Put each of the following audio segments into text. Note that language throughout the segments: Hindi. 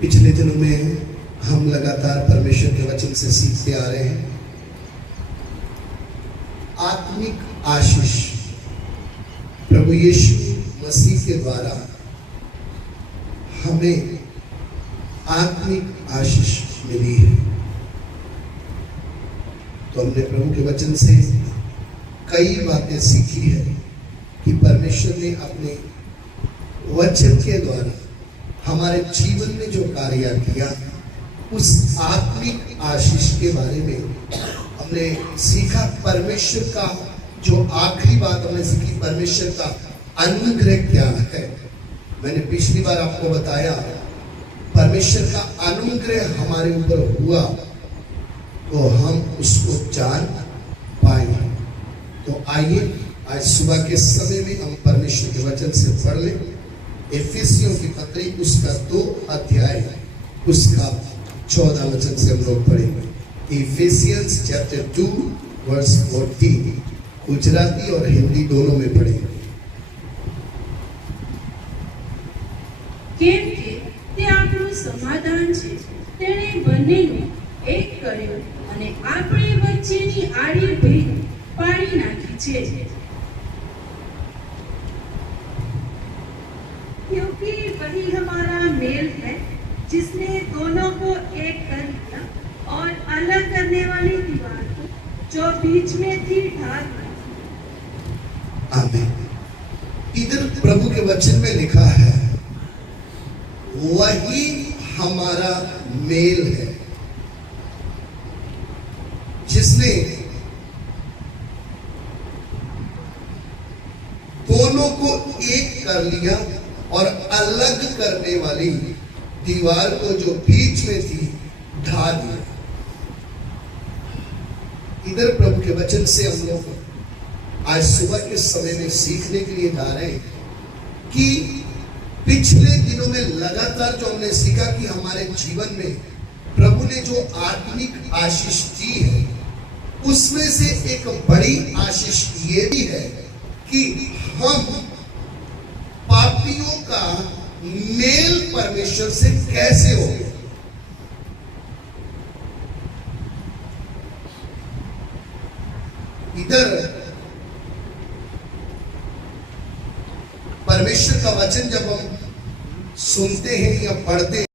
पिछले दिनों में हम लगातार परमेश्वर के वचन से सीखते आ रहे हैं। आत्मिक आशीष प्रभु यीशु मसीह के द्वारा हमें आत्मिक आशीष मिली है। तो हमने प्रभु के वचन से कई बातें सीखी है कि परमेश्वर ने अपने वचन के द्वारा हमारे जीवन में जो कार्य किया, उस आत्मिक आशीष के बारे में हमने सीखा। परमेश्वर का जो आखिरी बात हमने सीखी, परमेश्वर का अनुग्रह क्या है। मैंने पिछली बार आपको बताया परमेश्वर का अनुग्रह हमारे ऊपर हुआ तो हम उसको जान पाएंगे। तो आइए आज सुबह के समय में हम परमेश्वर के वचन से पढ़ लें। एफिसियों की पत्री उसका 2 अध्याय उसका 14 वचन से हम लोग पढ़ेंगे। इफिसियंस चैप्टर 2 वर्स 14 गुजराती और हिंदी दोनों में पढ़ेंगे। કેમ કે તે આપણું સમાધાન છે, તેણે બંનેનું એક કર્યું અને આપણે વચ્ચેની આડી ભેદ પાડી નાખી છે। क्योंकि वही हमारा मेल है जिसने दोनों को एक कर दिया और अलग करने वाली दीवार को जो बीच में थी ढा दिया। आमीन। इधर प्रभु के वचन में लिखा है वही हमारा मेल है जिसने दोनों को एक कर लिया और अलग करने वाली दीवार को जो बीच में थी ढा दिया। इधर प्रभु के वचन से हम लोग आज सुबह के समय में सीखने के लिए जा रहे हैं कि पिछले दिनों में लगातार जो हमने सीखा कि हमारे जीवन में प्रभु ने जो आत्मिक आशीष दी है, उसमें से एक बड़ी आशीष ये भी है कि हम पापियों का मेल परमेश्वर से कैसे हो गया। इधर परमेश्वर का वचन जब हम सुनते हैं या पढ़ते हैं,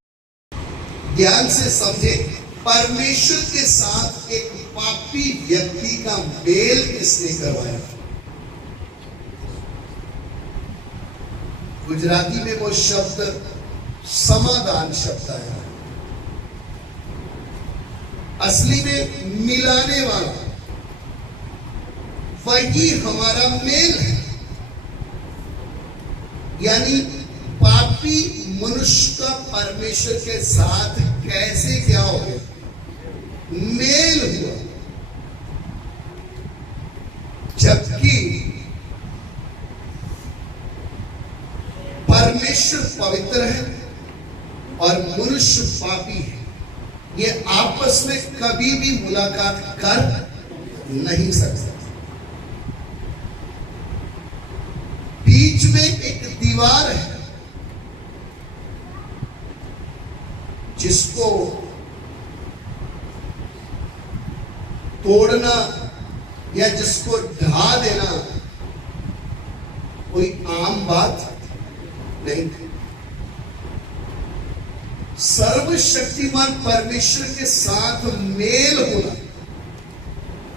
ध्यान से समझे। परमेश्वर के साथ एक पापी व्यक्ति का मेल किसने करवाया। गुजराती में वो शब्द समाधान शब्द है, असली में मिलाने वाला, वही हमारा मेल है। यानी पापी मनुष्य का परमेश्वर के साथ कैसे क्या हो गया, मेल हुआ। जबकि परमेश्वर पवित्र है और मनुष्य पापी है, ये आपस में कभी भी मुलाकात कर नहीं सकते। बीच में एक दीवार है जिसको तोड़ना या जिसको ढा देना कोई आम बात नहीं थी। सर्वशक्तिमान परमेश्वर के साथ मेल होना,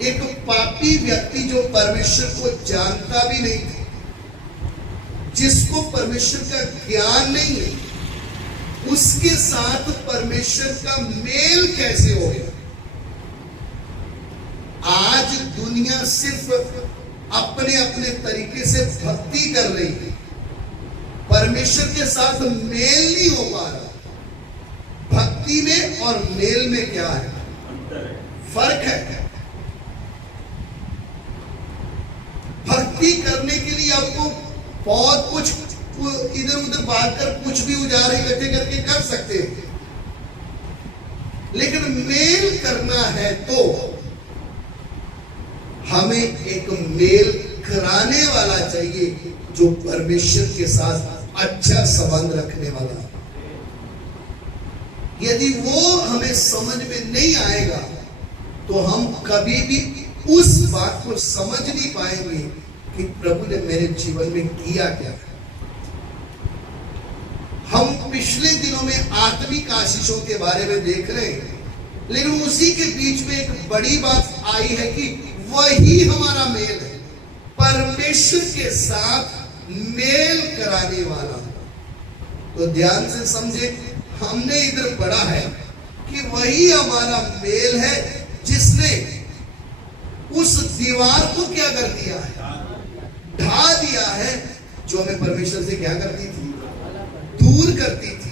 एक पापी व्यक्ति जो परमेश्वर को जानता भी नहीं था, जिसको परमेश्वर का ज्ञान नहीं है, उसके साथ परमेश्वर का मेल कैसे हो गया। आज दुनिया सिर्फ अपने अपने तरीके से भक्ति कर रही है, परमेश्वर के साथ मेल नहीं हो पा रहा। भक्ति में और मेल में क्या है, फर्क है। भक्ति करने के लिए आपको बहुत कुछ इधर उधर भाग कर कुछ भी उजाड़ इकट्ठे करके कर सकते हैं, लेकिन मेल करना है तो हमें एक मेल कराने वाला चाहिए जो परमेश्वर के साथ अच्छा संबंध रखने वाला। यदि वो हमें समझ में नहीं आएगा तो हम कभी भी उस बात को समझ नहीं पाएंगे कि प्रभु ने मेरे जीवन में किया क्या। हम पिछले दिनों में आत्मिक आशीषों के बारे में देख रहे हैं, लेकिन उसी के बीच में एक बड़ी बात आई है कि वही हमारा मेल है, परमेश्वर के साथ मेल कराने वाला। तो ध्यान से समझे, हमने इधर पढ़ा है कि वही हमारा मेल है जिसने उस दीवार को क्या कर दिया है, ढा दिया है, जो हमें परमेश्वर से क्या करती थी, दूर करती थी।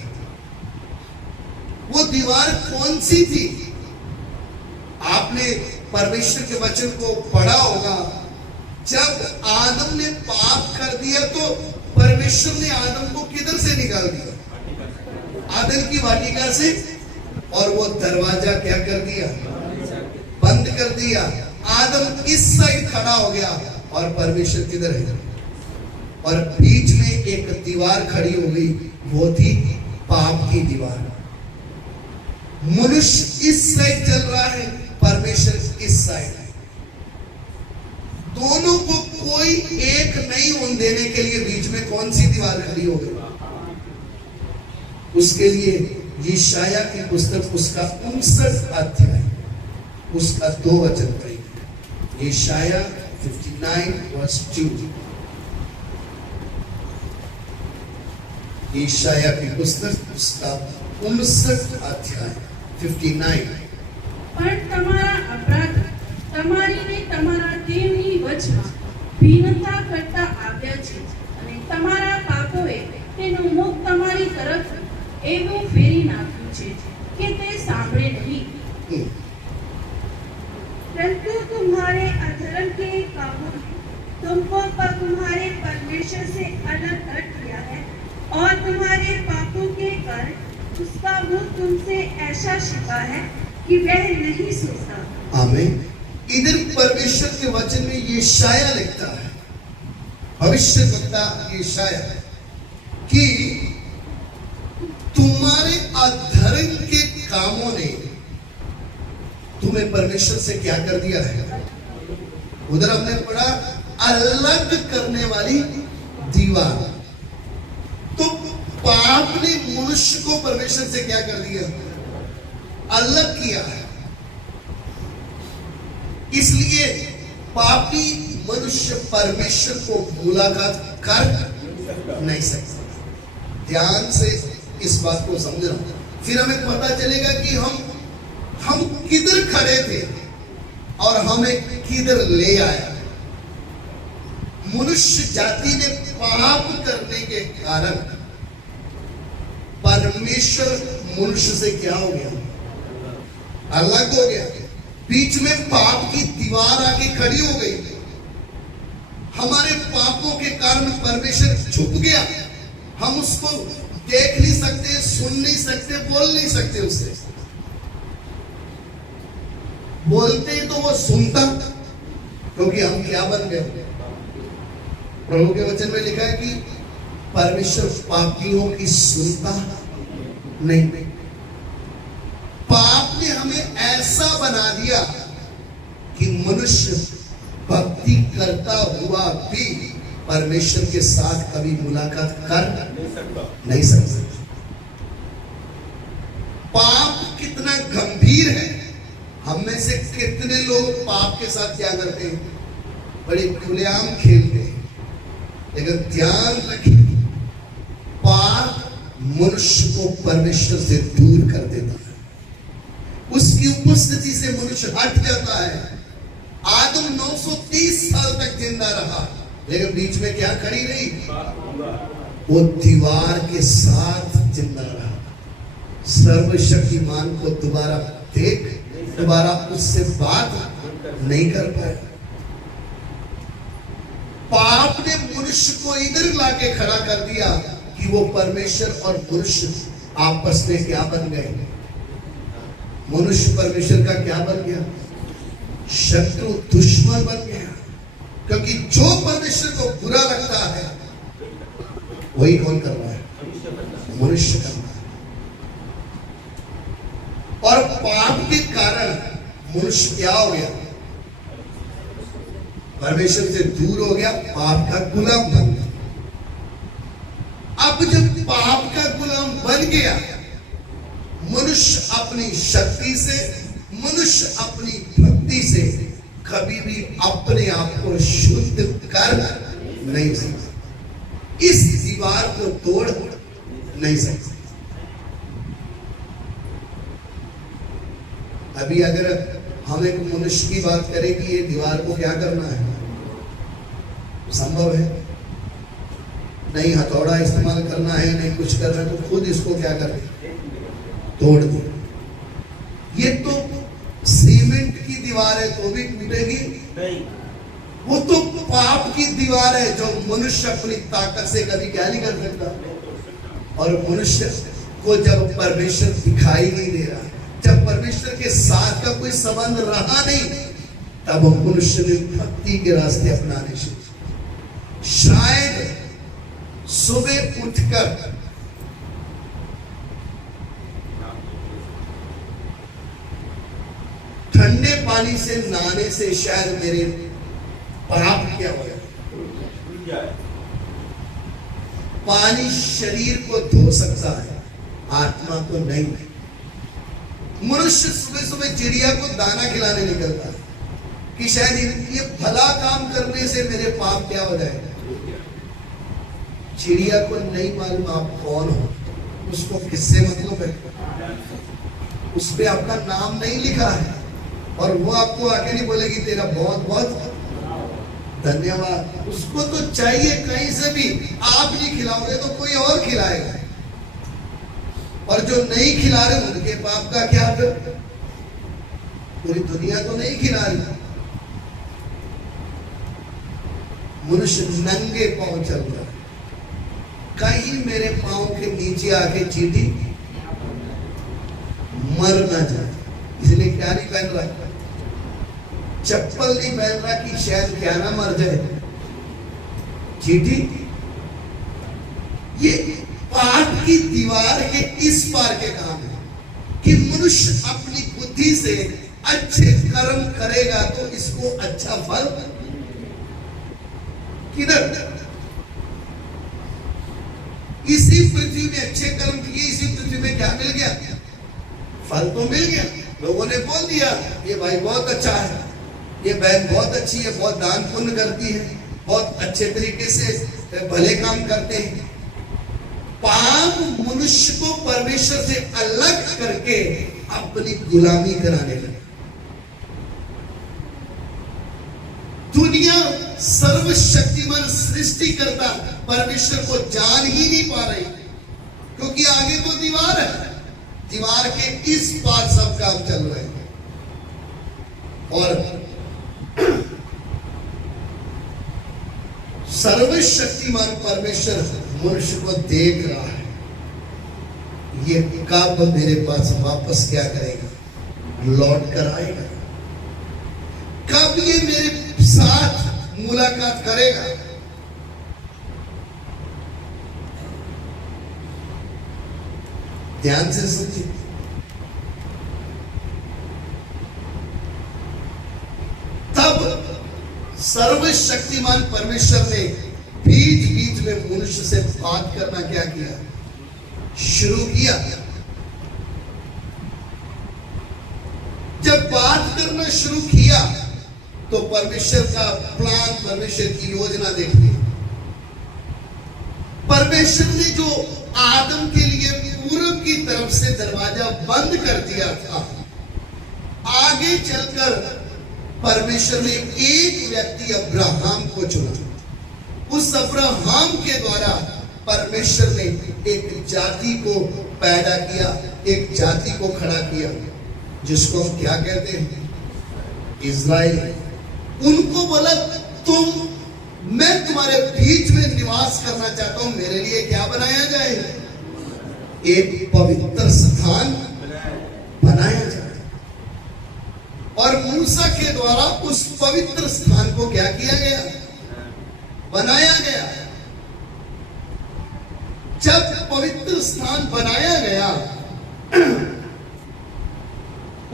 वो दीवार कौन सी थी? आपने परमेश्वर के वचन को पढ़ा होगा। जब आदम ने पाप कर दिया तो परमेश्वर ने आदम को किधर से निकाल दिया? आदम की वाटिका से। और वो दरवाजा क्या कर दिया? बंद कर दिया। आदम इस साइड खड़ा हो गया और परमेश्वर किधर है? और बीच में एक दीवार खड़ी हो गई, वो थी पाप की दीवार। मनुष्य इस साइड चल रहा है, परमेश्वर इस साइड है। दोनों को कोई एक नहीं होने देने के लिए बीच में कौन सी दीवार खड़ी हो गई? उसके लिए यशाया की पुस्तक उसका 59 अध्याय उसका 2 वचन पढ़ेंगे। यशाया 59 वर्स 2। यशाया की पुस्तक उसका 59 अध्याय 59। પણ તમારા અપરાધ તમારીને તમારા દેવની વચમાં ભિન્નતા કરતા આવ્યા છે અને તમારા પાપોએ તેનું મુખ તમારી તરફ એવું ફેરી નાખ્યું છે કે તે સાંભળે નહીં। परंतु तुम्हारे अधर्म के कामों ने तुमको तुम्हारे परमेश्वर से अलग कर दिया है और तुम्हारे पापों के कारण उसका मुख तुमसे ऐसा छिपा है कि वह नहीं सुनता। आमीन। इधर परमेश्वर के वचन में यशाया लिखता है, भविष्यवक्ता यशाया, कि तुम्हारे अधर्म के कामों ने तुम्हें परमेश्वर से क्या कर दिया है? उधर हमने पढ़ा अलग करने वाली दीवार। तो पाप ने मनुष्य को परमेश्वर से क्या कर दिया? अलग किया है। इसलिए पापी मनुष्य परमेश्वर को मुलाकात कर नहीं सकता। ध्यान से इस बात को समझना, फिर हमें पता चलेगा कि हम किधर खड़े थे और हमें किधर ले आया। मनुष्य जाति ने पाप करने के कारण परमेश्वर मनुष्य से क्या हो गया? अलग हो गया। बीच में पाप की दीवार आके खड़ी हो गई। हमारे पापों के कारण परमेश्वर छुप गया। हम उसको देख नहीं सकते, सुन नहीं सकते, बोल नहीं सकते। उससे बोलते तो वो सुनता, क्योंकि हम क्या बन गए? प्रभु के वचन में लिखा है कि परमेश्वर पापियों की सुनता नहीं। पाप ने हमें ऐसा बना दिया कि मनुष्य भक्ति करता हुआ भी परमेश्वर के साथ कभी मुलाकात कर नहीं सकता। पाप कितना गंभीर है। हम में से कितने लोग पाप के साथ क्या करते हैं? बड़े खुलेआम खेलते हैं। लेकिन ध्यान रखिए, पाप मनुष्य को परमेश्वर से दूर कर देता है। उसकी उपस्थिति से मनुष्य हट जाता है। आदम 930 साल तक जिंदा रहा, लेकिन बीच में क्या खड़ी रही? वो दीवार के साथ जिंदा रहा। सर्वशक्तिमान को दोबारा देख, दोबारा उससे बात नहीं कर पाया। पाप ने मनुष्य को इधर लाके खड़ा कर दिया कि वो परमेश्वर और मनुष्य आपस में क्या बन गए? मनुष्य परमेश्वर का क्या बन गया? शत्रु, दुश्मन बन गया। क्योंकि जो परमेश्वर को बुरा लगता है वही कौन कर रहा है? मनुष्य कर रहा है। मनुष्य क्या हो गया? परमेश्वर से दूर हो गया, पाप का गुलाम बन गया। अब जब पाप का गुलाम बन गया, मनुष्य अपनी शक्ति से, मनुष्य अपनी भक्ति से कभी भी अपने आप को शुद्ध कर नहीं सकता, इस दीवार को तोड़ नहीं सकता। अभी अगर हम एक मनुष्य की बात करें कि ये दीवार को क्या करना है, संभव है नहीं, हथौड़ा इस्तेमाल करना है, नहीं कुछ करना है, तो खुद इसको क्या करें, तोड़ दे। ये तो सीमेंट की दीवार है तो भी टूटेगी नहीं, वो तो पाप की दीवार है जो मनुष्य अपनी ताकत से कभी क्या नहीं कर सकता। और मनुष्य को जब परमेश्वर दिखाई नहीं दे रहा, जब परमेश्वर के साथ का कोई संबंध रहा नहीं, तब मनुष्य ने भक्ति के रास्ते अपनाने शुरू। शायद सुबह उठकर ठंडे पानी से नहाने से शायद मेरे पाप क्या हो जाए। पानी शरीर को धो सकता है, आत्मा को नहीं। मनुष्य सुबह सुबह चिड़िया को दाना खिलाने निकलता है कि शायद ये भला काम करने से मेरे पाप क्या हो जाएगा। चिड़िया को नहीं मालूम आप कौन हो, उसको किससे मतलब है, उस पे आपका नाम नहीं लिखा है, और वो आपको आके नहीं बोलेगी तेरा बहुत बहुत धन्यवाद। उसको तो चाहिए कहीं से भी, आप नहीं खिलाओगे तो कोई और खिलाएगा, और जो नहीं खिला रहे उनके पाप का क्या फिर? पूरी दुनिया तो नहीं खिला रही। मनुष्य नंगे पांव चल रहा है, कहीं मेरे पांव के नीचे आके चींटी मर ना जाए, इसलिए क्या नहीं पहन रहा, चप्पल नहीं पहन रहा कि शायद क्या ना मर जाए चींटी। ये पाप की दीवार के इस पार के काम है कि मनुष्य अपनी बुद्धि से अच्छे कर्म करेगा तो इसको अच्छा फल किधर? इसी पृथ्वी में अच्छे कर्म किए, इसी पृथ्वी में क्या मिल गया? फल तो मिल गया। लोगों ने बोल दिया ये भाई बहुत अच्छा है, ये बहन बहुत अच्छी है, बहुत दान पुण्य करती है, बहुत अच्छे तरीके से भले काम करते हैं। पाप मनुष्य को परमेश्वर से अलग करके अपनी गुलामी कराने लगा। दुनिया सर्वशक्तिमान सृष्टिकर्ता परमेश्वर को जान ही नहीं पा रही, क्योंकि आगे तो दीवार है, दीवार के इस पार सब काम चल रहे हैं। और सर्वशक्तिमान परमेश्वर मनुष्य को देख रहा है, ये कब मेरे पास वापस क्या करेगा, लौट कर आएगा, कब ये मेरे साथ मुलाकात करेगा। ध्यान से समझिए, तब सर्वशक्तिमान परमेश्वर ने बीच बीच में मनुष्य से बात करना क्या किया, शुरू किया। जब बात करना शुरू किया तो परमेश्वर का प्लान, परमेश्वर की योजना देखिए। परमेश्वर ने जो आदम के लिए पूर्व की तरफ से दरवाजा बंद कर दिया था, आगे चलकर परमेश्वर ने एक व्यक्ति अब्राहम को चुना। उस अब्राहम के द्वारा परमेश्वर ने एक जाति को पैदा किया, एक जाति को खड़ा किया, जिसको हम क्या कहते हैं, इज़राइल। उनको बोला मैं तुम्हारे बीच में निवास करना चाहता हूं, मेरे लिए क्या बनाया जाए, एक पवित्र स्थान बनाया जाए। और मूसा के द्वारा उस पवित्र स्थान को क्या किया गया, बनाया गया। जब पवित्र स्थान बनाया गया,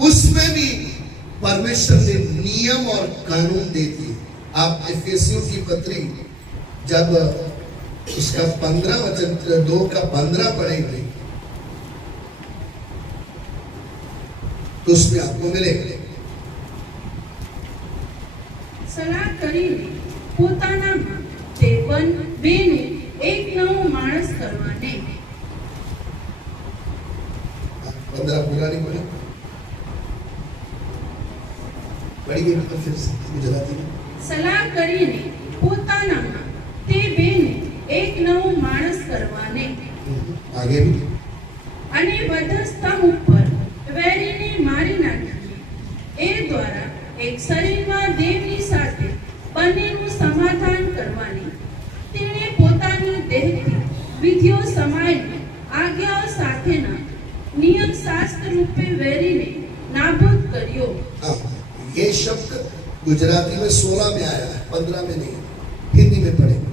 उसमें भी परमेश्वर ने नियम और कानून दे दिए। आप इफिसियों की पत्री जब उसका 15 वचन 2 का 15 पढ़ेंगे तो उसमें आपको मिलेगा। સલાહ કરીને પોતાનામાં તે બેનું એક નવો માણસ કરવાને 15 पूरा नहीं पढ़े, पढ़िए तो फिर गुजराती में। સલાહ કરીને પોતાનામાં તે બેનું એક નવો માણસ કરવાને आगे भी અને બધા સ્તંભ ઉપર વેરીને મારી નાખીએ એ દ્વારા એક શરીરમાં દેવની સાથે બંનેનું સમાધાન કરવાની તેણે પોતાની દેહથી વિધિઓ સમાયેલી આજ્ઞાઓ સાથેના નિયમ શાસ્ત્ર રૂપે વેરીને નાબૂદ કર્યો। हाँ, ये शब्द गुजराती में 16 में आया है, 15 में नहीं, हिंदी में पढ़ेंगे।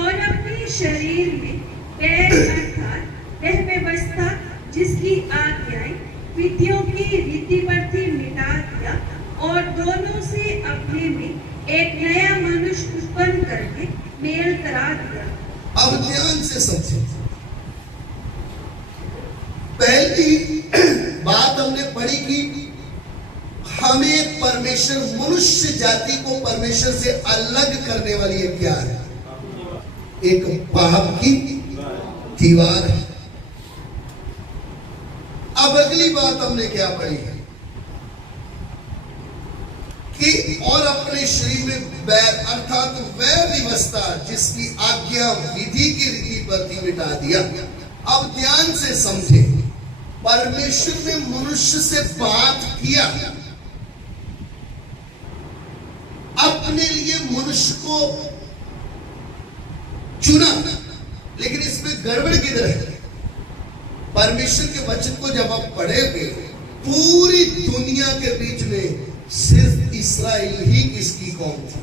और अपने शरीर में पैर अर्थात वह व्यवस्था जिसकी आज्ञाएं विधियों की रीति परथी मिटा दिया और दोनों से अपने में एक नया मनुष्य उत्पन्न करके मेल करा दिया। अब ध्यान से समझे। पहली बात हमने पढ़ी कि हमें परमेश्वर मनुष्य जाति को परमेश्वर से अलग करने वाली ये क्या है? एक पाप की दीवार है। अब अगली बात हमने क्या पढ़ी है कि और अपने शरीर में बैर अर्थात वह व्यवस्था जिसकी आज्ञा विधि की रीति परथी मिटा दिया। अब ध्यान से समझे, परमेश्वर ने मनुष्य से बात किया, अपने लिए मनुष्य को चुना, लेकिन इसमें गड़बड़ किधर है? परमेश्वर के वचन को जब आप पढ़ेंगे, पूरी दुनिया के बीच में सिर्फ इस्राएल ही किसकी कौम थी?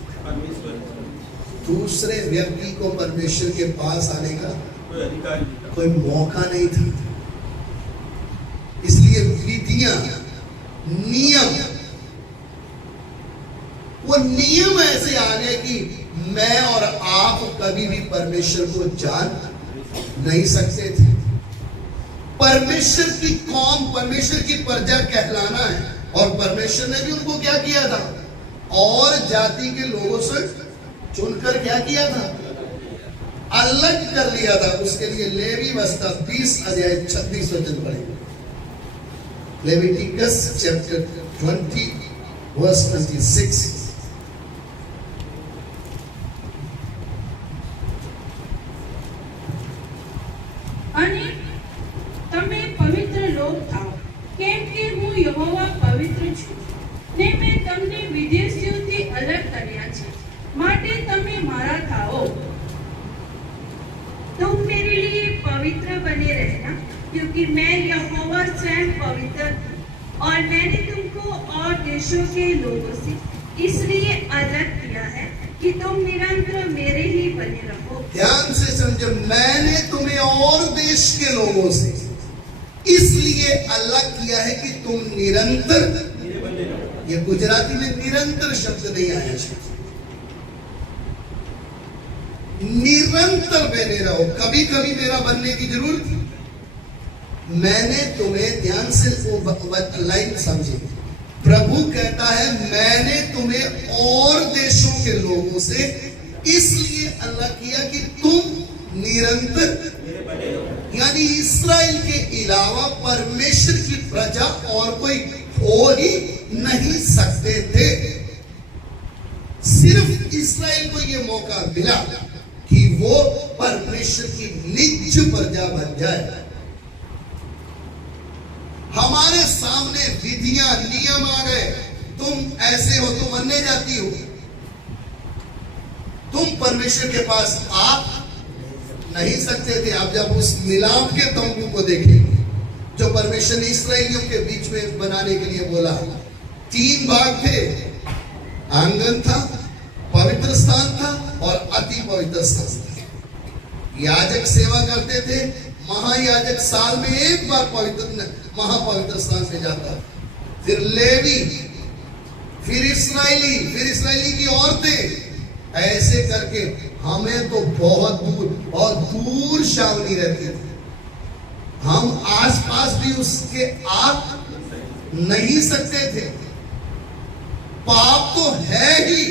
दूसरे व्यक्ति को परमेश्वर के पास आने का कोई मौका नहीं था। इसलिए विधियां, नियम, वो नियम ऐसे आ गए कि मैं और आप कभी भी परमेश्वर को जान नहीं सकते थे। परमेश्वर की कौम, परमेश्वर की प्रजा कहलाना है, और परमेश्वर ने भी उनको क्या किया था? और जाति के लोगों से चुनकर क्या किया था? अलग कर लिया था। उसके लिए लेवी व्यवस्था 20 अध्याय 36 वचन पढ़ेंगे। Leviticus chapter 20 verse 26। અને તમે પવિત્ર લોક થાઓ કેમ કે હું યહોવા પવિત્ર છું ને મેં તમને વિદેશીઓથી અલગ કર્યા છે માટે તમે મારા થાઓ। तुम मेरे लिए पवित्र बने रहना, क्योंकि मैं यहोवा स्वयं पवित्र हूँ और मैंने तुमको और देशों के लोगों से इसलिए अलग किया है कि तुम निरंतर मेरे ही बने रहो। ध्यान से समझो, मैंने तुम्हें और देश के लोगों से इसलिए अलग किया है कि तुम निरंतर, ये गुजराती में निरंतर शब्द नहीं आया है, निरंतर बने रहो। कभी कभी मेरा बनने की जरूरत, मैंने तुम्हें, ध्यान से लाइन समझे, प्रभु कहता है मैंने तुम्हें और देशों के लोगों से इसलिए अलग किया कि तुम निरंतर, यानी इस्राएल के अलावा परमेश्वर की प्रजा और कोई हो ही नहीं सकते थे। सिर्फ इस्राएल को यह मौका मिला कि वो परमेश्वर की निज प्रजा बन जाए। हमारे सामने विधियां, नियम आ गए, तुम ऐसे हो, तुम अन्य जाति हो, तुम परमेश्वर के पास आ नहीं सकते थे। आप जब उस मिलाप के तंबू को देखेंगे जो परमेश्वर ने इस्राएलियों के बीच में बनाने के लिए बोला, 3 भाग थे, आंगन था, पवित्र स्थान था और अति पवित्र स्थान था। याजक सेवा करते थे, महायाजक साल में एक बार पवित्र महापवित्र स्थान में जाता। फिर लेवी फिर इस्राएली की औरतें, ऐसे करके हमें तो बहुत दूर और दूर शावनी रहती थी। हम आसपास भी उसके आ नहीं सकते थे। पाप तो है ही,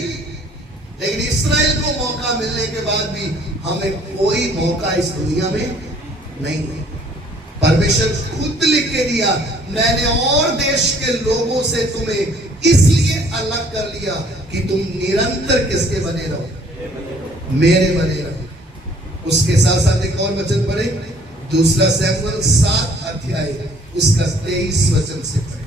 लेकिन इस्राएल को मौका मिलने के बाद भी हमें कोई मौका इस दुनिया में नहीं है। परमेश्वर खुद लिख के दिया, मैंने और देश के लोगों से तुम्हें इसलिए अलग कर लिया कि तुम निरंतर किसके बने रहो, मेरे बने रहो। उसके साथ साथ एक और वचन पढ़े, 2 शमूएल 7 अध्याय उसका 23 वचन से पढ़े।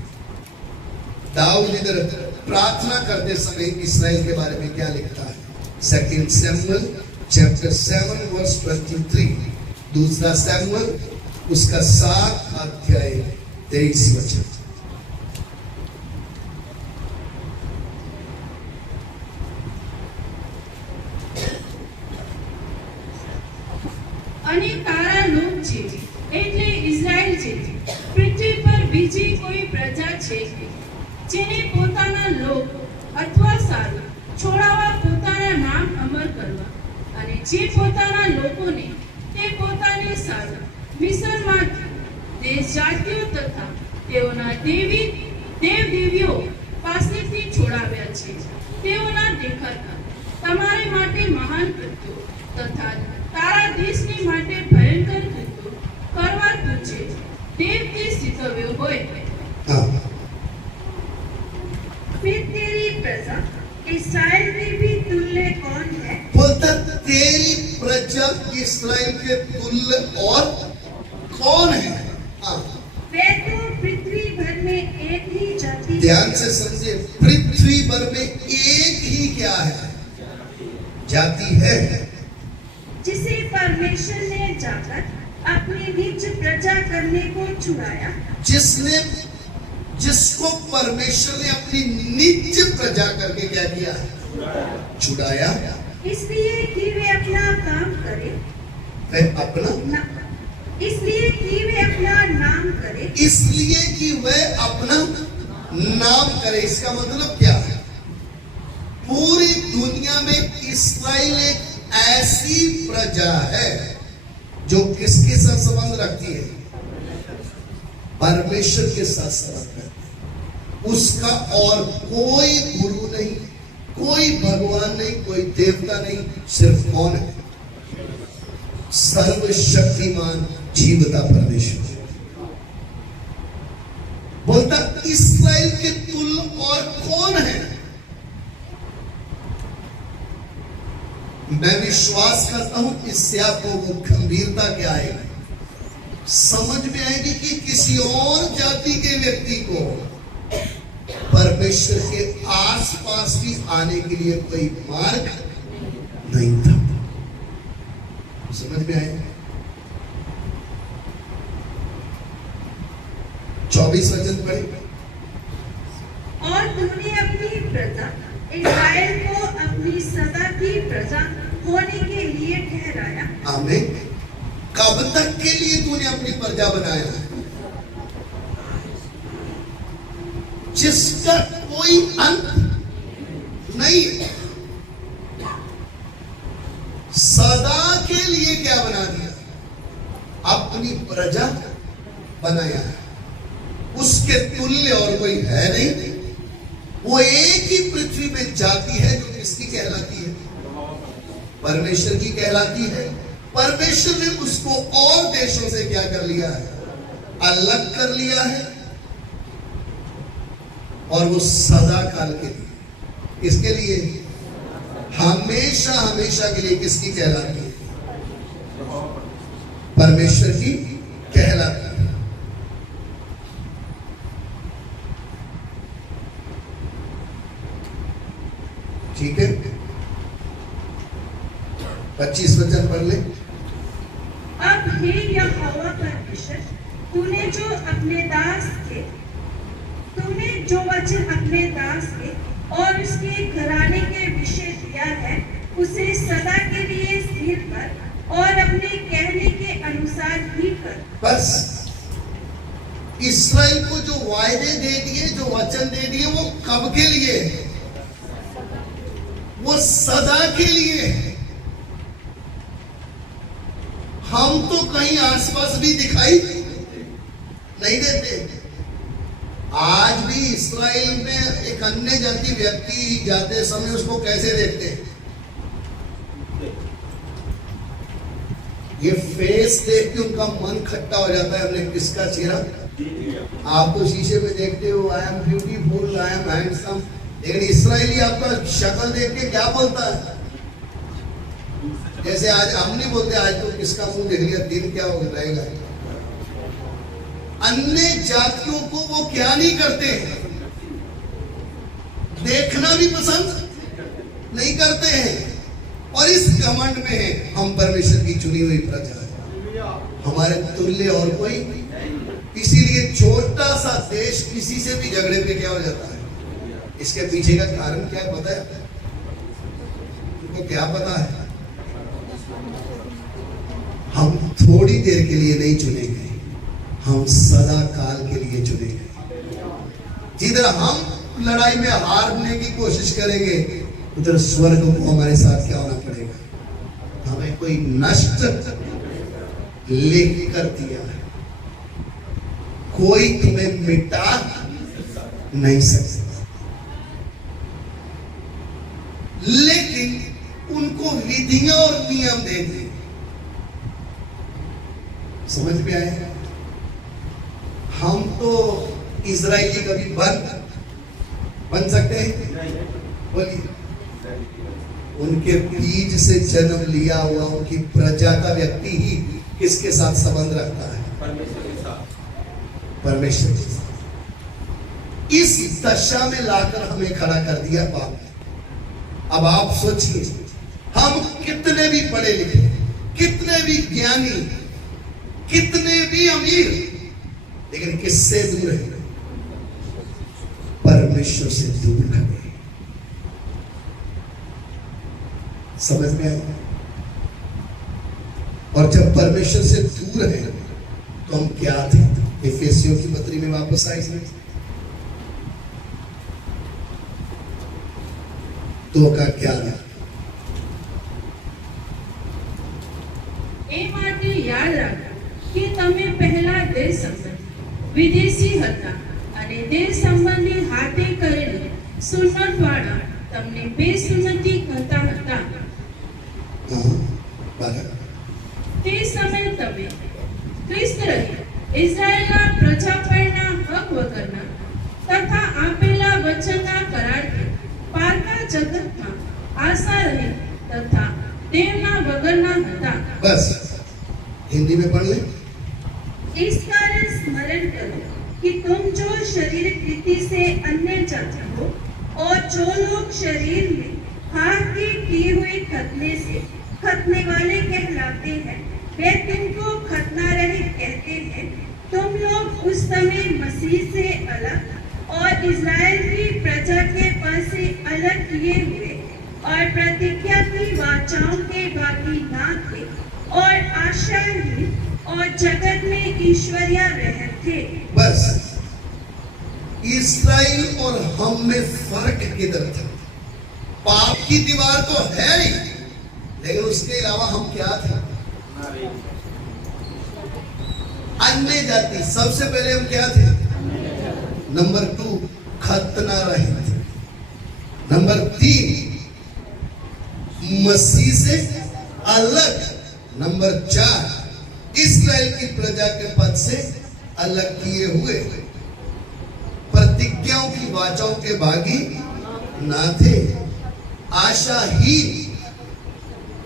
दाऊद इधर प्रार्थना करते समय इस्राएल के बारे में क्या लिखता है? 2 शमूएल chapter 7 verse 23, 2 शमूएल उसका 7 अध्याय 23 वचन। અને તારા લોક જેવી એટલે ઇઝરાયલ જેવી પૃથ્વી પર બીજી કોઈ પ્રજા છે કે જેને પોતાના લોક અથવા સારું છોડાવવા પોતાના નામ અમર કરવા અને જે પોતાના લોકોને તે પોતાને સારું મિસરમાંથી દેશ જાતિઓ તથા તેઓના દેવીઓ પાસેથી છોડાવ્યા છે તેઓના દેખાતા તમારે માટે મહાન કૃત્યો તથા તારા દેશને માટે ભયંકર કૃત્યો કરવા તુજે દેવથી શીખવ્યો હોય। फिर तेरी प्रजा इस्राएल में भी तुल्य कौन है? बोलता तेरी प्रजा इस्राएल के तुल्य और कौन है? वे तो पृथ्वी भर में एक ही जाति, ध्यान से समझे, पृथ्वी भर में एक ही क्या है? जाति है, जिसे परमेश्वर ने जाकर अपनी निज प्रजा करने को छुड़ाया, जिसको परमेश्वर ने अपनी निज प्रजा करके क्या किया? छुड़ाया। इसलिए कि वे अपना काम करे, इसलिए कि वे अपना नाम करे, इसलिए कि वह अपना नाम करे। इसका मतलब क्या है? पूरी दुनिया में इस्राएल एक ऐसी प्रजा है जो किसके साथ संबंध रखती है? परमेश्वर के साथ संबंध रखती है। उसका और कोई गुरु नहीं, कोई भगवान नहीं, कोई देवता नहीं, सिर्फ कौन है? सर्वशक्तिमान जीवता परमेश्वर। बोलता इस्राएल के तुल्य और कौन है? मैं विश्वास करता हूं इससे आपको वो गंभीरता क्या आएगी, समझ में आएगी कि किसी और जाति के व्यक्ति को परमेश्वर के आसपास भी आने के लिए कोई मार्ग नहीं था। समझ में आएगा? 24 वचन पढ़े। और तूने अपनी प्रजा इस्राएल को अपनी सदा की प्रजा होने के लिए ठहराया। आमीन। कब तक के लिए तूने अपनी प्रजा बनाया? जिसका कोई अंत नहीं, सदा के लिए क्या बना दिया? अपनी प्रजा बनाया। उसके तुल्य और कोई है नहीं। वो एक ही पृथ्वी में जाति है जो किसकी कहलाती है? परमेश्वर की कहलाती है। परमेश्वर ने उसको और देशों से क्या कर लिया है? अलग कर लिया है। और वो सदा काल के लिए, इसके लिए हमेशा हमेशा के लिए किसकी कहलाती है? परमेश्वर की कहलाती है। ठीक है, 25 वचन पढ़ ले। अब हे यहोवा परमेश्वर, तूने जो वचन अपने दास के और उसके घराने के विषय दिया है, उसे सदा के लिए स्थिर कर और अपने कहने के अनुसार ही कर। बस इसराइल को जो वायदे दे दिए, जो वचन दे दिए, वो कब के लिए है? वो सदा के लिए है। हम तो कहीं आसपास भी दिखाई नहीं देते। आज भी इस्राएल में एक अन्य जाति व्यक्ति जाते समय उसको कैसे देखते हैं? ये फेस देख के उनका मन खट्टा हो जाता है। हमने किसका चेहरा? आप तो शीशे में देखते हो, I am beautiful, I am handsome, लेकिन इस्राएली आपका शक्ल देख के क्या बोलता है? जैसे आज हम नहीं बोलते आज तो किसका मुंह देख लिया, दिन क्या हो रहेगा। अन्य जातियों को वो क्या नहीं करते हैं? देखना भी पसंद नहीं करते हैं। और इस घमंड में है हम परमेश्वर की चुनी हुई प्रजा है, हमारे तुल्य और कोई। इसीलिए छोटा सा देश किसी से भी झगड़े पे क्या हो जाता है? इसके पीछे का कारण क्या है पता है? तुमको क्या पता है? हम थोड़ी देर के लिए नहीं चुने गए, हम सदा काल के लिए चुने गए। जिधर हम लड़ाई में हारने की कोशिश करेंगे, उधर स्वर्ग को हमारे साथ क्या होना पड़ेगा? हमें कोई नष्ट लिख कर दिया है, कोई तुम्हें मिटा नहीं सकता। लेकिन उनको विधियां और नियम दे दिए। समझ में आया? हम तो इजरायली कभी बन सकते हैं? बोलिए। उनके बीज से जन्म लिया हुआ उनकी प्रजा का व्यक्ति ही किसके साथ संबंध रखता है? परमेश्वर के साथ। इस दशा में लाकर हमें खड़ा कर दिया बाप ने। अब आप सोचिए, हम कितने भी पढ़े लिखे, कितने भी ज्ञानी, कितने भी अमीर, लेकिन किससे दूर है? परमेश्वर से दूर है। समझ में आया? और जब परमेश्वर से दूर है तो हम क्या थे? एफेसियों की पत्री में वापस आए तो का क्या है? એ માટે યાદ રાખો કે તમે પહેલા દેશ સંબંધી વિદેશી હતા અને દેશ સંબંધી હાથે કરેલી સુન્નતવાળા તમને બેસુન્નતી કરતા હતા। તે સમયે તમે ખ્રિસ્ત રહી ઇઝરાયેલના પ્રજાપણના હક વગરના તથા આપેલા વચનના કરારથી પારકા જગતમાં આશા રહી તથા દેવના વગરના હતા। बस हिंदी में पढ़ ले। इस कारण स्मरण करो कि तुम जो शारीरिक रीति से अन्य जाति हो और जो लोग शरीर में हाथ की की हुई खतने से खतने वाले कहलाते हैं, वे तुमको खतना रहित कहते हैं। तुम लोग उस समय मसीह से अलग और इज़राइल की प्रजा के पद से अलग किए हुए और प्रतिज्ञा की वाचाओं के बाकी ना थे और आशाहीन और जगत में ईश्वरीय रहत थे। बस इस्राएल और हम में फर्क किधर था? पाप की दीवार तो है ही, लेकिन उसके अलावा हम क्या थे? अन्य जाति। सबसे पहले हम क्या थे? नंबर 2 खतना रहित। नंबर 3 मसीह से अलग। नंबर 4 इस्राएल की प्रजा के पद से अलग किए हुए, प्रतिज्ञाओं की वाचाओं के भागी ना थे, आशाहीन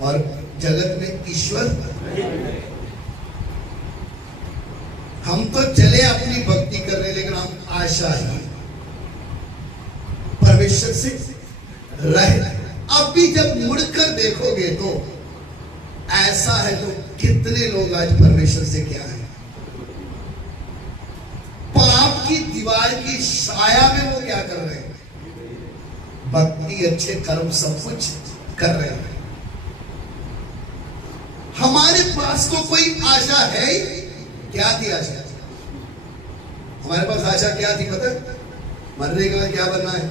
और जगत में ईश्वर। हम तो चले अपनी भक्ति कर रहे, लेकिन हम आशाहीन, परमेश्वर से रहे। अब भी जब मुड़कर देखोगे तो ऐसा है, तो कितने लोग आज परमेश्वर से क्या है? पाप की दीवार की छाया में वो क्या कर रहे हैं? भक्ति, अच्छे कर्म, सब कुछ कर रहे हैं। हमारे पास तो कोई आशा है ही? क्या थी आशा? हमारे पास आशा क्या थी पता? मरने के बाद क्या बनना है?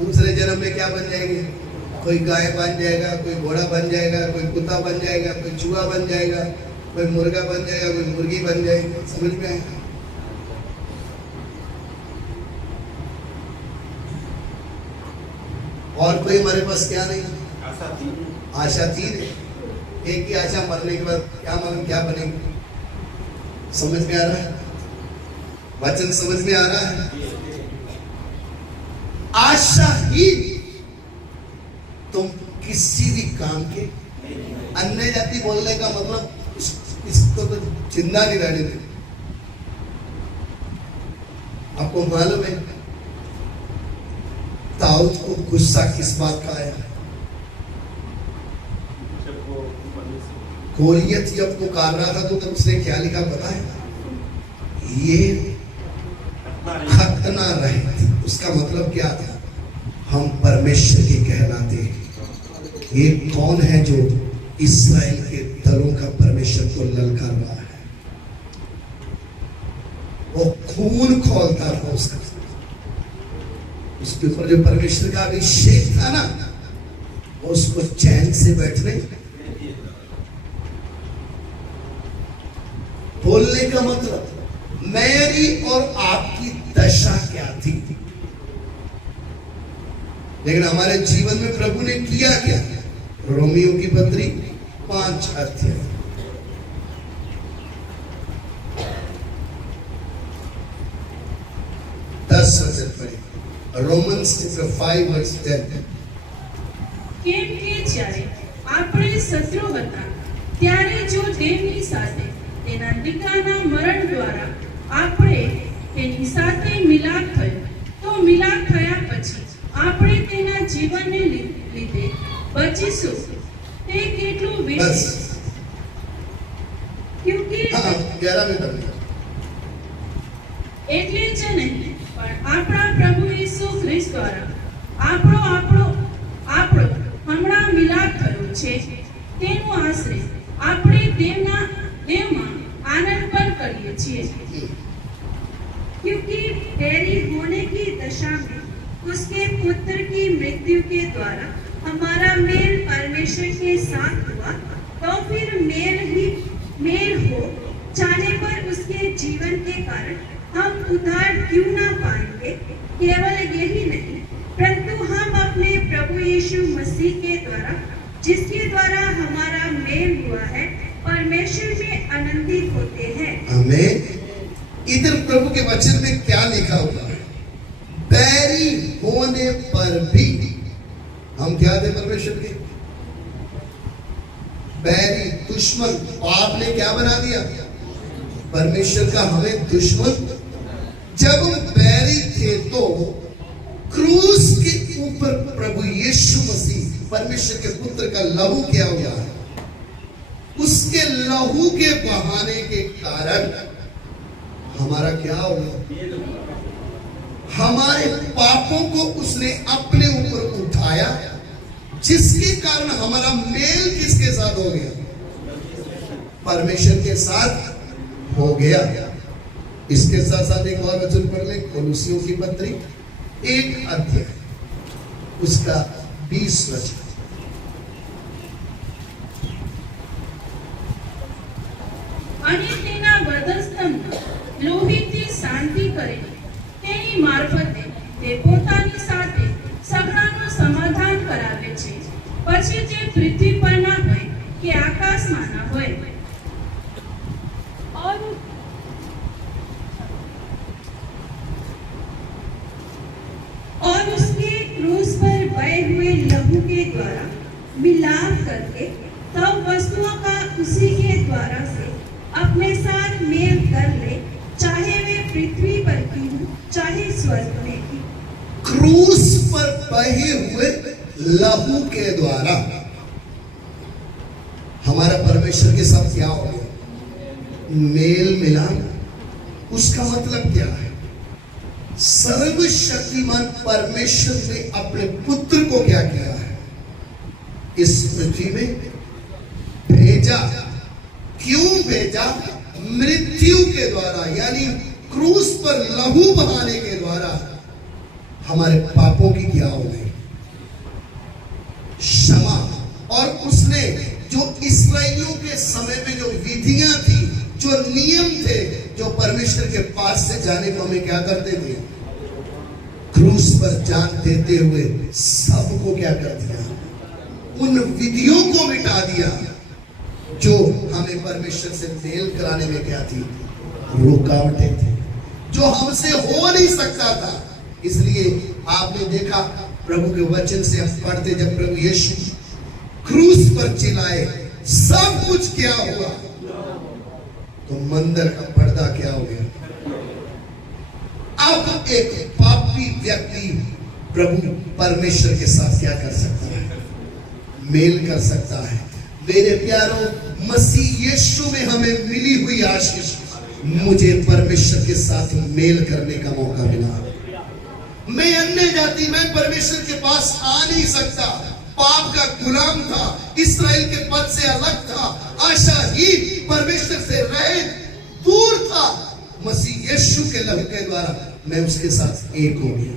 दूसरे जन्म में क्या बन जाएंगे? कोई गाय बन जाएगा, कोई घोड़ा बन जाएगा, कोई कुत्ता बन जाएगा, कोई चूहा बन जाएगा, कोई मुर्गा बन जाएगा, कोई मुर्गी बन जाएगी। समझ में आया? और कोई हमारे पास क्या नहीं? आशा थी नहीं। एक ही आशा, मरने के बाद क्या मालूम क्या बनेंगे। समझ में आ रहा है? वचन समझ में आ रहा है? आशा ही तुम किसी भी काम के, अन्य जाति बोलने का मतलब इसको तो जिंदा नहीं रहने देते। आपको मालूम है दाऊद को गुस्सा किस बात का आया? गोलियत जब पुकार रहा था तो तब उसने क्या लिखा पता है? ये खतना रहित। उसका मतलब क्या था? हम परमेश्वर के कहलाते हैं। ये कौन है जो इस्राएल के दलों का परमेश्वर को ललकार रहा है? वो खून खोलता था उसका, उसके ऊपर जो परमेश्वर का अभिषेक था ना, वो उसको चैन से बैठने। बोलने का मतलब मेरी और आपकी दशा क्या थी, लेकिन हमारे जीवन में प्रभु ने किया क्या? रोमियो की पत्री 5 अध्याय 10 वचन पढ़े। Romans 5 verse 10। કેમ કે જ્યારે આપણે શત્રુ હતા ત્યારે જો દેવની સાથે તેના દીકરાના મરણ દ્વારા આપણે તેની સાથે મિલાપ થયો, તો મિલાપ થયા પછી આપણે તેના જીવનને લીધે બચીશું। તે કેટલું बस વિશેષ! क्योंकि हाँ 11 में पढ़े। એટલે જ નહીં પણ આપણા પ્રભુ ઈસુ ખ્રિસ્ત દ્વારા આપણો આપણો આપણો હમણાં મિલાપ થયો છે, તેનું આશ્રય આપણે દેવમાં આનંદ પર કરીએ છીએ। क्योंकि बैरी होने की दशा में उसके पुत्र की मृत्यु के द्वारा हमारा मेल परमेश्वर के साथ हुआ, तो फिर मेल हो जाने पर उसके जीवन के कारण हम उद्धार क्यों ना पाएंगे। केवल यही नहीं, परंतु हम अपने प्रभु यीशु मसीह के द्वारा, जिसके द्वारा हमारा मेल हुआ है, परमेश्वर में आनंदित होते हैं। हमें इधर प्रभु के वचन में क्या लिखा हुआ है? बैरी होने पर भी हम क्या थे परमेश्वर के? बैरी, दुश्मन। पाप ने क्या बना दिया? परमेश्वर का हमें दुश्मन। जब हम बैरी थे तो क्रूस के ऊपर प्रभु यीशु मसीह परमेश्वर के पुत्र का लहू क्या हुआ है? उसके लहू के बहाने के कारण हमारा क्या होगा? हमारे पापों को उसने अपने ऊपर उठाया, जिसके कारण हमारा मेल किसके साथ हो गया? परमेश्वर के साथ हो गया। इसके साथ साथ एक और वचन पढ़ ले, कोलोसियों की पत्री 1 अध्याय उसका 20 वचन। અને તેના વધસ્તંભ લોહીથી શાંતિ કરેલી તેની મારફતે તે પોતાની સાથે સગડાનું સમાધાન કરાવે છે, પછી તે પૃથ્વી પર ના હોય કે આકાશમાં ના હોય। और उसके क्रूस पर बहे हुए लहू के द्वारा मिलाप करके सब वस्तुओं का उसी के द्वारा से अपने साथ मेल कर ले, चाहे वे पृथ्वी पर की हो, चाहे स्वर्ग में की। क्रूस पर बहे हुए लहू के द्वारा हमारा परमेश्वर के साथ क्या हो गया? मेल मिलाप। उसका मतलब क्या है? सर्वशक्तिमान परमेश्वर ने अपने पुत्र को क्या किया है? इस पृथ्वी में भेजा। क्यों भेजा? मृत्यु के द्वारा, यानी क्रूस पर लहू बहाने के द्वारा हमारे पापों की क्या हो गई? क्षमा। और उसने जो इस्राएलियों के समय में जो विधियां थी, जो नियम थे, जो परमेश्वर के पास से जाने को हमें क्या करते थे? क्रूस पर जान देते हुए सबको क्या कर दिया? उन विधियों को मिटा दिया जो हमें परमेश्वर से मेल कराने में क्या थी? रुकावटें थी, जो हमसे हो नहीं सकता था। इसलिए आपने देखा प्रभु के वचन से हम पढ़ते, जब प्रभु यीशु क्रूस पर चिल्लाए, सब कुछ क्या हुआ? तो मंदिर का पर्दा क्या हो गया? अब एक पापी व्यक्ति प्रभु परमेश्वर के साथ क्या कर सकता है? मेल कर सकता है। मेरे प्यारों, मसीह यीशु में हमें मिली हुई आशीष, मुझे परमेश्वर के साथ मेल करने का मौका मिला। मैं अन्य जाति में परमेश्वर के पास आ नहीं सकता, पाप का गुलाम था, इस्राएल के पद से अलग था, आशा ही परमेश्वर से रहे दूर था। मसीह यीशु के लहू के द्वारा मैं उसके साथ एक हो गया।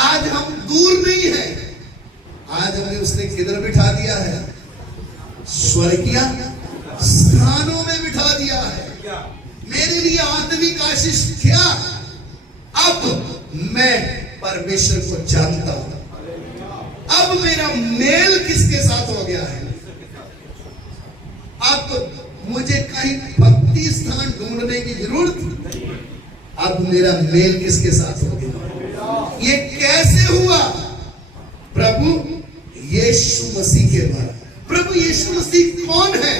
आज हम दूर नहीं है, आज हमें उसने किधर बिठा दिया है? स्वर्गीय स्थानों में बिठा दिया है। मेरे लिए आत्मिक आशीष क्या? अब मैं परमेश्वर को जानता हूं। अब मेरा मेल किसके साथ हो गया है? अब मुझे कहीं भक्ति स्थान ढूंढने की जरूरत नहीं। अब मेरा मेल किसके साथ हो गया? ये कैसे हुआ? प्रभु यीशु मसीह के द्वारा। प्रभु यीशु मसीह कौन है?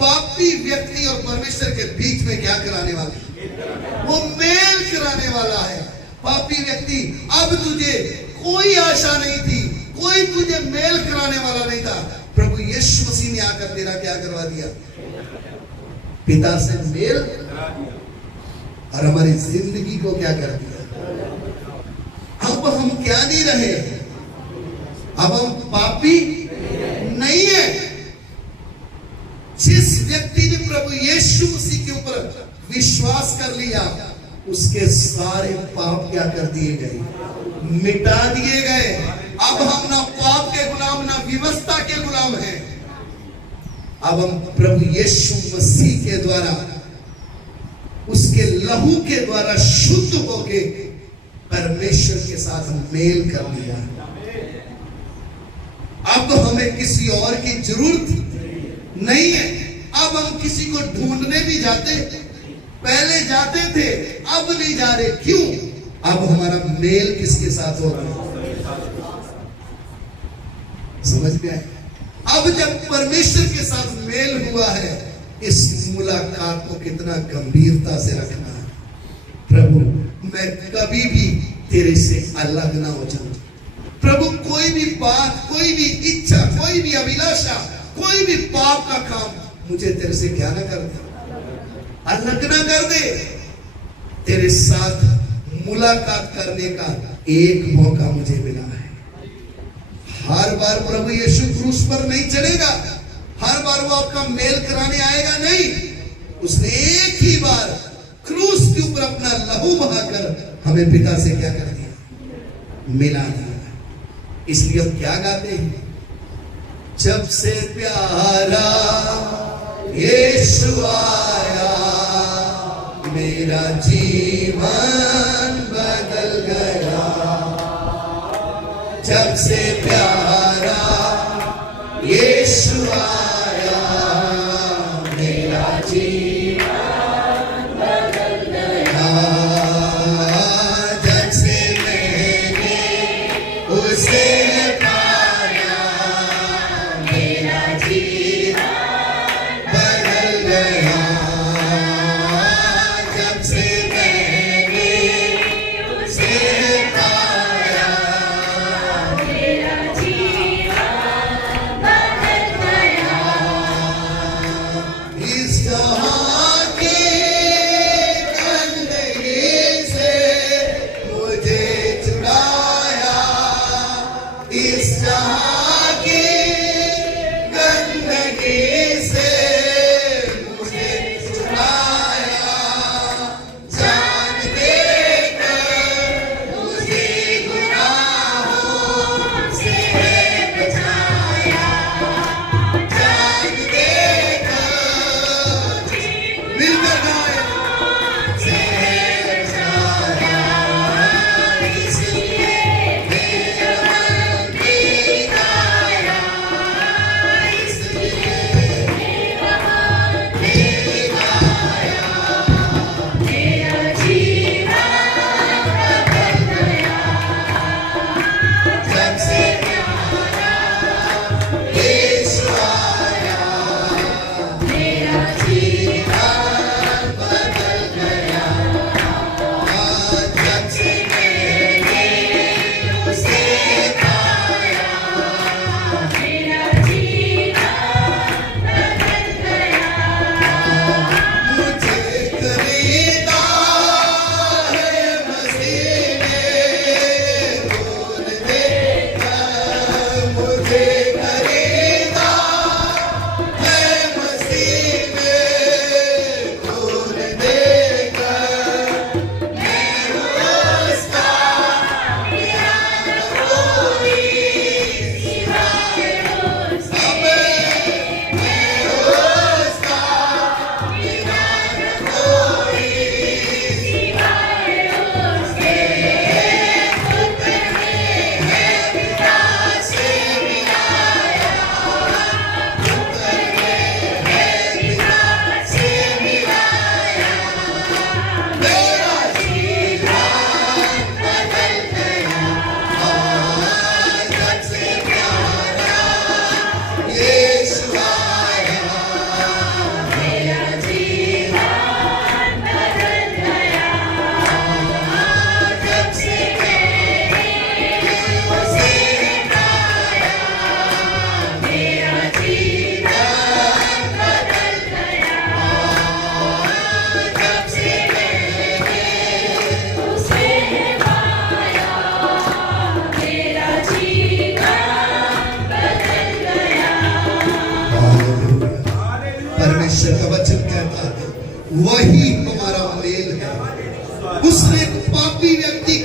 पापी व्यक्ति और परमेश्वर के बीच में क्या कराने वाला? वो मेल कराने वाला है। पापी व्यक्ति, अब तुझे कोई आशा नहीं थी, कोई तुझे मेल कराने वाला नहीं था। प्रभु यीशु मसीह ने आकर तेरा क्या करवा दिया? पिता से मेल, और हमारी जिंदगी को क्या कर दिया? अब हम क्या नहीं रहे? अब हम पापी नहीं है। जिस व्यक्ति ने प्रभु यीशु मसीह के ऊपर विश्वास कर लिया, उसके सारे पाप क्या कर दिए गए? मिटा दिए गए। अब हम ना पाप के गुलाम, ना व्यवस्था के गुलाम हैं। अब हम प्रभु यीशु मसीह के द्वारा, उसके लहू के द्वारा शुद्ध होके परमेश्वर के साथ मेल कर लिया। अब हमें किसी और की जरूरत नहीं है। अब हम किसी को ढूंढने भी जाते, पहले जाते थे, अब नहीं जा रहे। क्यों? अब हमारा मेल किसके साथ हो गया? समझ में आए? अब जब परमेश्वर के साथ मेल हुआ है, इस मुलाकात को कितना गंभीरता से रखना है। प्रभु, मैं कभी भी तेरे से अलग ना हो जाऊं। प्रभु, कोई भी बात, कोई भी इच्छा, कोई भी अभिलाषा, कोई भी पाप का काम मुझे तेरे से क्या ना कर दे, अलग ना कर दे। तेरे साथ मुलाकात करने का एक मौका मुझे मिला है। हर बार प्रभु यीशु क्रूस पर नहीं चलेगा, हर बार वो आपका मेल कराने आएगा नहीं। उसने एक ही बार क्रूस के ऊपर अपना लहू बहाकर हमें पिता से क्या कर दिया? मिला दिया। इसलिए हम क्या गाते हैं? जब से प्यारा यीशु आया, मेरा जीवन बदल गया। जब से प्यारा यीशु आया, मेरा जीवन बदल गया। जब से मैंने उसे पाया, मेरा जीवन बदल गया। जब से मैंने उसे पाया, मेरा जीवन बदल गया। इस जहां की गंदगी से मुझे छुड़ाया। इस जहां की गंदगी से परमेश्वर का वचन कहता है वही हमारा मेल है। उसने पापी व्यक्ति